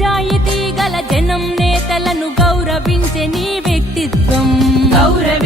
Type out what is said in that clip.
నిజాయితీ గల జనం నేతలను గౌరవించే నీ వ్యక్తిత్వం గౌరవ